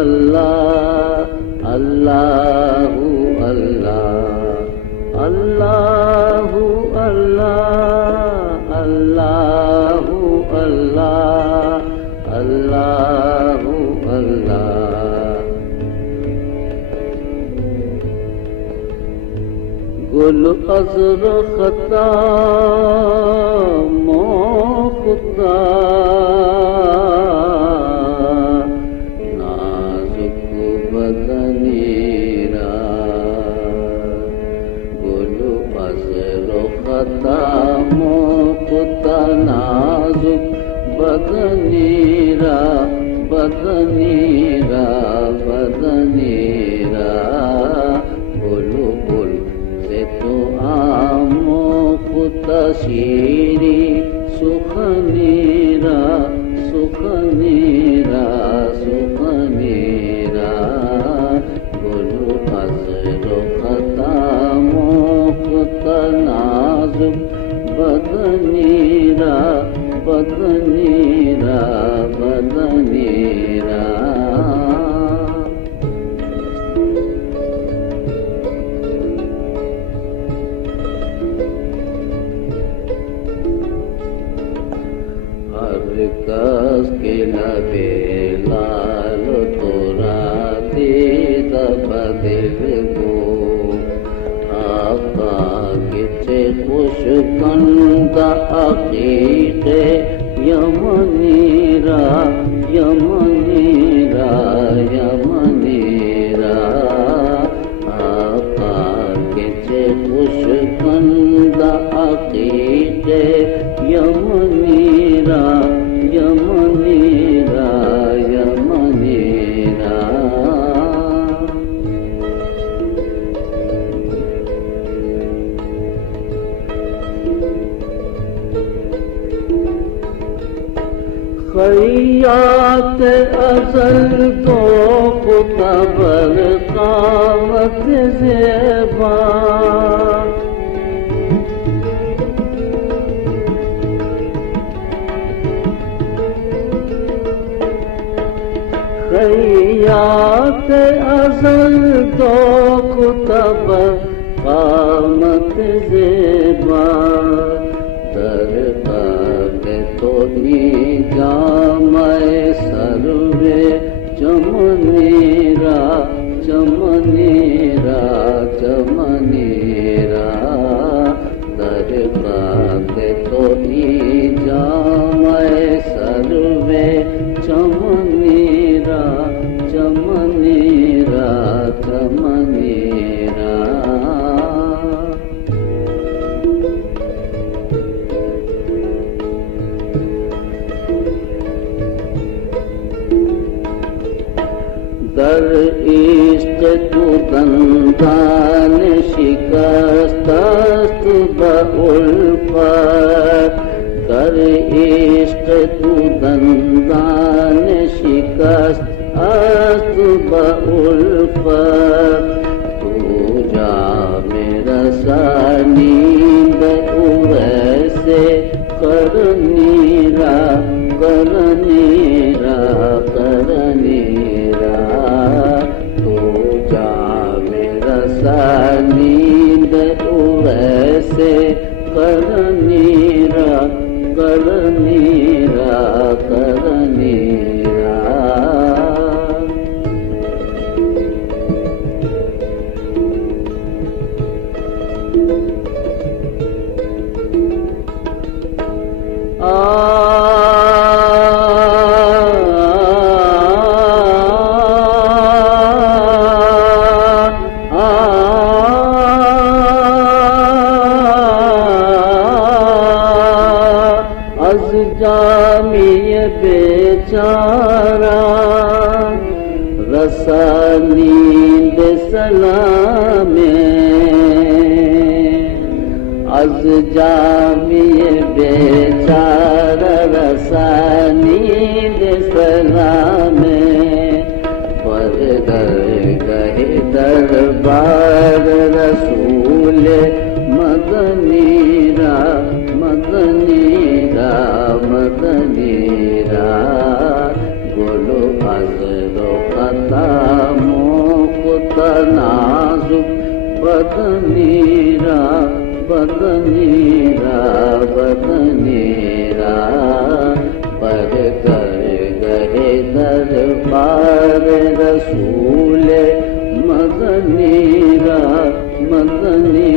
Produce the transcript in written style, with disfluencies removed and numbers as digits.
अल्लाह अल्लाहु अल्लाह अल्लाहु अल्लाह अल्लाहु अल्लाह अल्लाहु अल्लाह। गुल अज़र ख़ता मोख़्ता नाज़ुक बदनीरा। गुल अज़र ख़ता मोख़्ता नाज़ुक बदनीरा बदनीरा बदनीरा। बुलबुल से तो आमोख़्ता शीरी सुखनीरा सुखनीरा सुखनीरा। गुल अज़र ख़ता मोख़्ता नाज़ुक बदनीरा बदनीरा बदनीरा। हर कस के लबे लाल तोरा दीद बदिल गो। आका किचे खुश कंदा अकीक़े यमनीरा यमनीरा यमनीरा। आका किचे खुश कंदा अकीक़े यमनीरा यमनीरा यमनीरा। खैयात अज़ल तो ख़ुतबर क़ामत ज़ेबा। खैयात अज़ल तो ख़ुतबर क़ामत ज़ेबा। तो जामे सरवे चमनीरा चमनीरा चमनीरा। दरगाह तो जामे सरवे चमनीरा चमनीरा चमनीरा। दर इश्क़ तू दंदान शिकस्त बउल्फ़त। दर इश्क़ तू दंदान शिकस्त बउल्फ़त। तू जा मेरा नींद वैसे करनीरा करनीरा करनीरा। तू जा मेरा नींद वैसे करनीरा करनीरा करनीरा। अज़ जामिए बेचारा रसा नींद सलामे। अज़ जामिए बेचारा रसा नींद सलामे। पर दरगाह दरबार रसूल मदनीरा मदनीरा मदनीरा। गुल अज़र ख़ता बदनीरा बदनीरा बदनीरा पर कर गए दरबार रसूल मदनीरा मदनीरा